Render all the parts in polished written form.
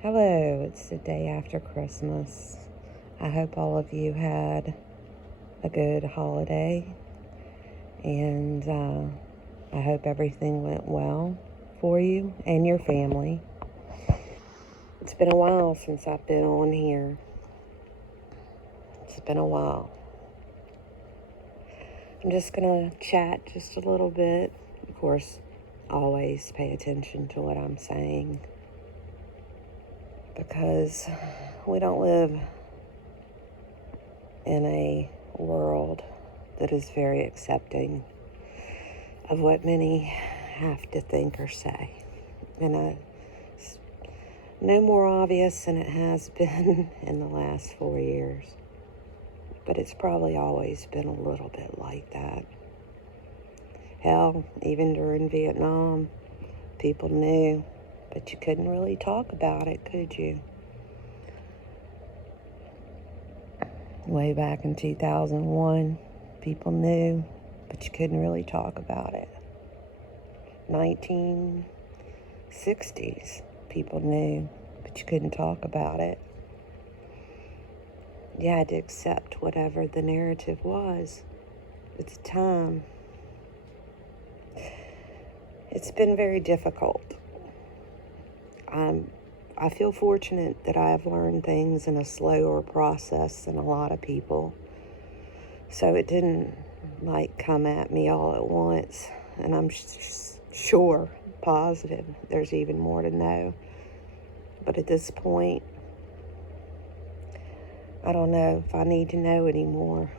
Hello, it's the day after Christmas. I hope all of you had a good holiday, and I hope everything went well for you and your family. It's been a while since I've been on here. It's been a while. I'm just going to chat just a little bit. Of course, always pay attention to what I'm saying, because we don't live in a world that is very accepting of what many have to think or say. And it's no more obvious than it has been in the last 4 years. But it's probably always been a little bit like that. Hell, even during Vietnam, people knew, but you couldn't really talk about it, could you? Way back in 2001, people knew, but you couldn't really talk about it. 1960s, people knew, but you couldn't talk about it. You had to accept whatever the narrative was at the time. It's been very difficult. I feel fortunate that I have learned things in a slower process than a lot of people. So it didn't come at me all at once. And I'm sure, positive, there's even more to know. But at this point, I don't know if I need to know anymore.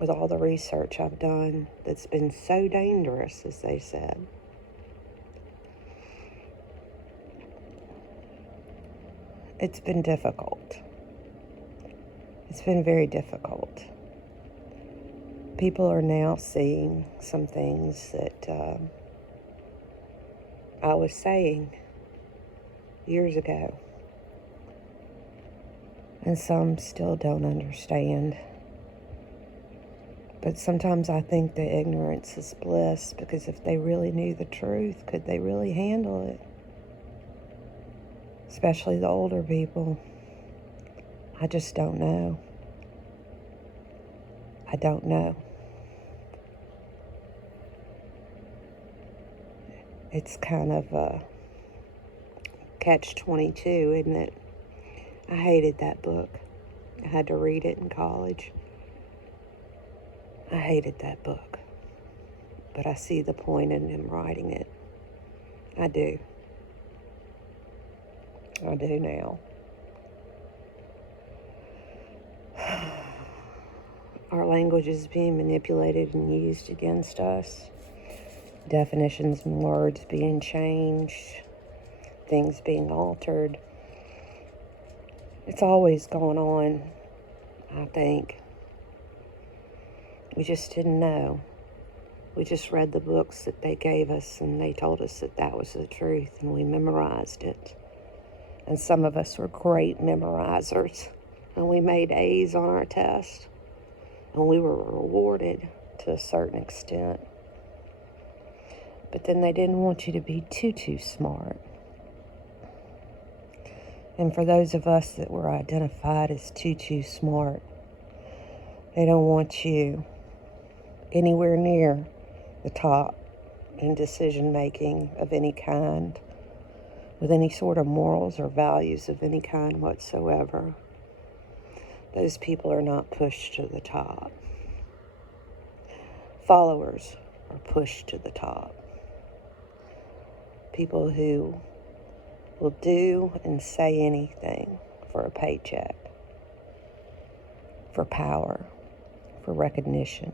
With all the research I've done that's been so dangerous, as they said. It's been difficult. It's been very difficult. People are now seeing some things that I was saying years ago. And some still don't understand. But sometimes I think that ignorance is bliss, because if they really knew the truth, could they really handle it? Especially the older people. I just don't know. I don't know. It's kind of a catch-22, isn't it? I hated that book. I had to read it in college. I hated that book. But I see the point in him writing it. I do. I do now. Our language is being manipulated and used against us. Definitions and words being changed. Things being altered. It's always going on, I think. We just didn't know. We just read the books that they gave us, and they told us that that was the truth, and we memorized it. And some of us were great memorizers, and we made A's on our test, and we were rewarded to a certain extent. But then they didn't want you to be too smart. And for those of us that were identified as too smart, they don't want you anywhere near the top in decision making of any kind, with any sort of morals or values of any kind whatsoever. Those people are not pushed to the top. Followers are pushed to the top. People who will do and say anything for a paycheck, for power, for recognition,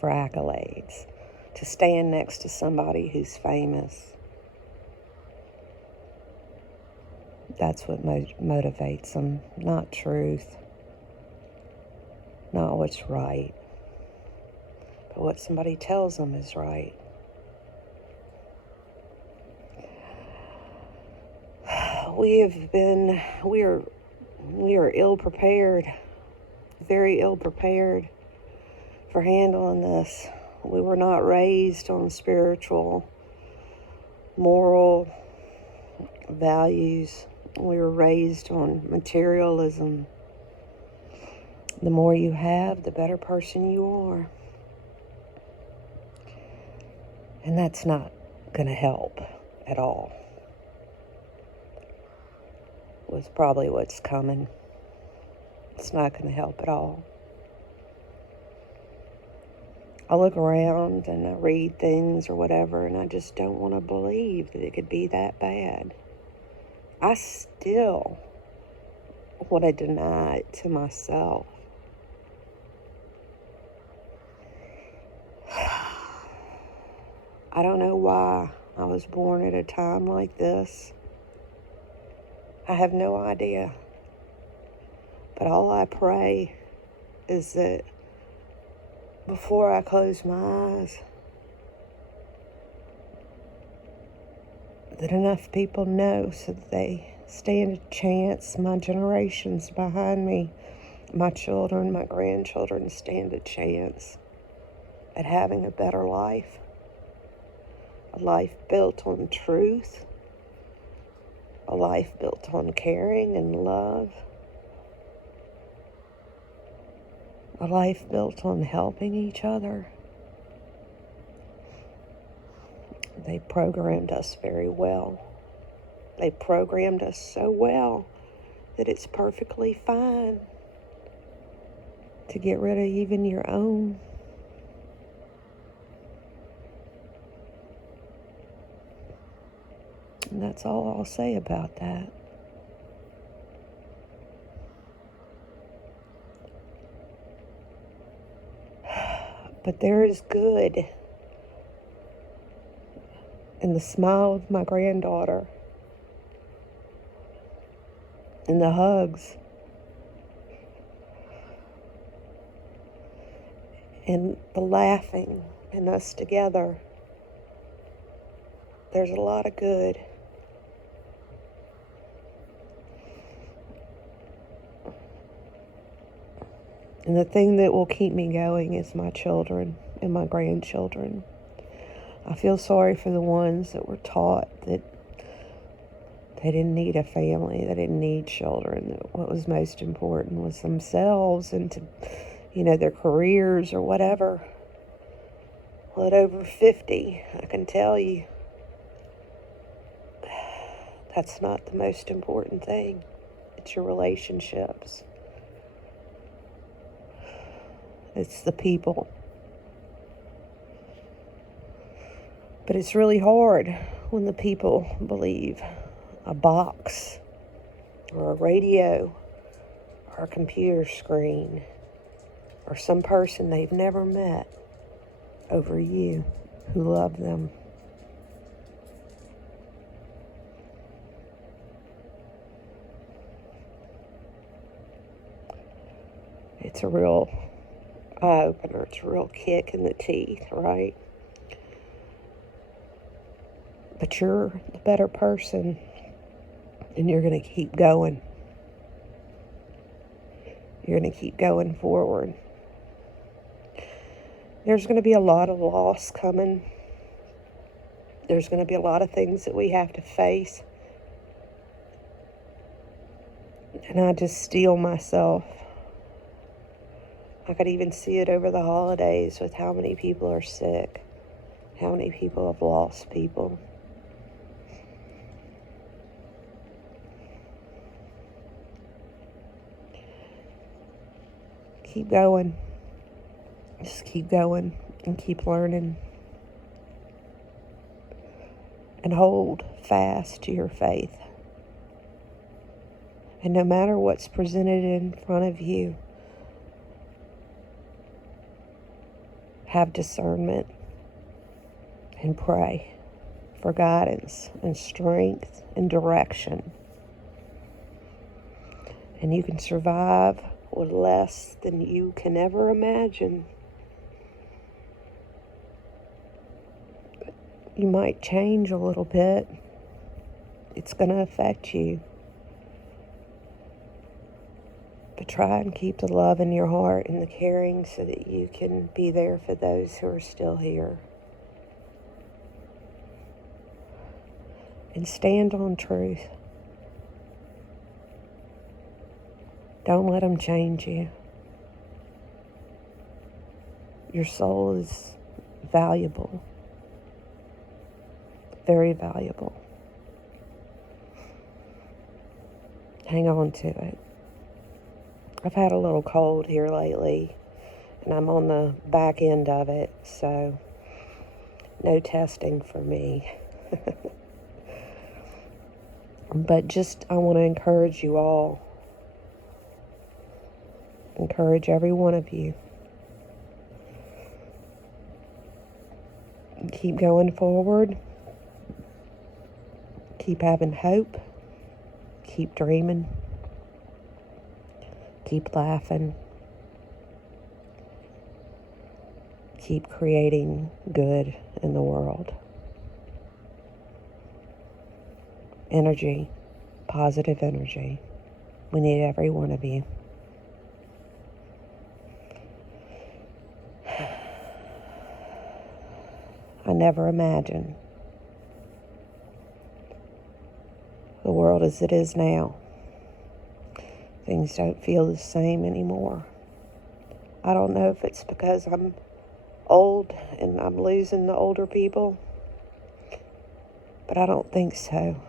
for accolades, to stand next to somebody who's famous. That's what motivates them, not truth, not what's right, but what somebody tells them is right. We are ill prepared, very ill prepared for handling this. We were not raised on spiritual, moral values. We were raised on materialism. The more you have, the better person you are. And that's not going to help at all. Was probably what's coming. It's not going to help at all. I look around and I read things or whatever, and I just don't want to believe that it could be that bad. I still want to deny it to myself. I don't know why I was born at a time like this. I have no idea. But all I pray is that before I close my eyes, that enough people know so that they stand a chance. My generations behind me, my children, my grandchildren stand a chance at having a better life. A life built on truth. A life built on caring and love. A life built on helping each other. They programmed us very well. They programmed us so well that it's perfectly fine to get rid of even your own. And that's all I'll say about that. But there is good in the smile of my granddaughter, in the hugs, in the laughing, and us together. There's a lot of good. And the thing that will keep me going is my children and my grandchildren. I feel sorry for the ones that were taught that they didn't need a family, they didn't need children. That what was most important was themselves and to, their careers or whatever. Well, at over 50, I can tell you, that's not the most important thing. It's your relationships. It's the people. But it's really hard when the people believe a box or a radio or a computer screen or some person they've never met over you who love them. It's a real eye-opener. It's a real kick in the teeth, right? But you're the better person, and you're going to keep going. You're going to keep going forward. There's going to be a lot of loss coming. There's going to be a lot of things that we have to face. And I just steel myself. I could even see it over the holidays with how many people are sick, how many people have lost people. Keep going. Just keep going and keep learning. And hold fast to your faith. And no matter what's presented in front of you, have discernment and pray for guidance and strength and direction. And you can survive with less than you can ever imagine. You might change a little bit. It's going to affect you. But try and keep the love in your heart and the caring so that you can be there for those who are still here. and stand on truth. Don't let them change you. Your soul is valuable, very valuable. Hang on to it. I've had a little cold here lately, and I'm on the back end of it, so no testing for me. But I want to encourage you all. Encourage every one of you. Keep going forward. Keep having hope. Keep dreaming. Keep laughing. Keep creating good in the world. Energy, positive energy. We need every one of you. I never imagined the world as it is now. Things don't feel the same anymore. I don't know if it's because I'm old and I'm losing the older people, but I don't think so.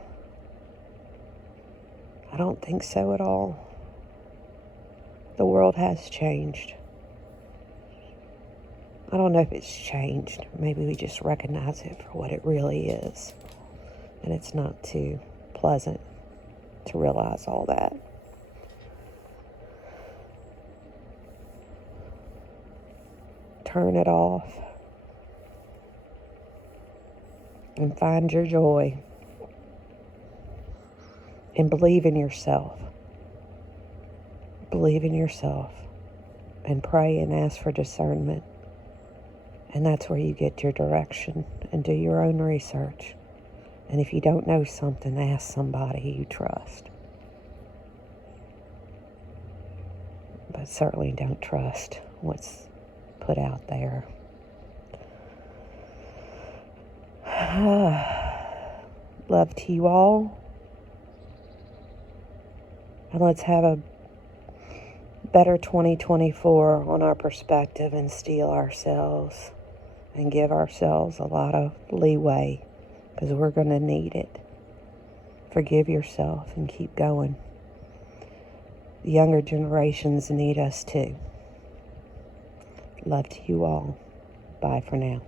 I don't think so at all. The world has changed. I don't know if it's changed. Maybe we just recognize it for what it really is. And it's not too pleasant to realize all that. Turn it off and find your joy and believe in yourself. Believe in yourself and pray and ask for discernment. And that's where you get your direction and do your own research. And if you don't know something, ask somebody you trust. But certainly don't trust what's put out there. Love to you all. And let's have a better 2024 on our perspective and steel ourselves and give ourselves a lot of leeway because we're going to need it. Forgive yourself and keep going. The younger generations need us too. Love to you all. Bye for now.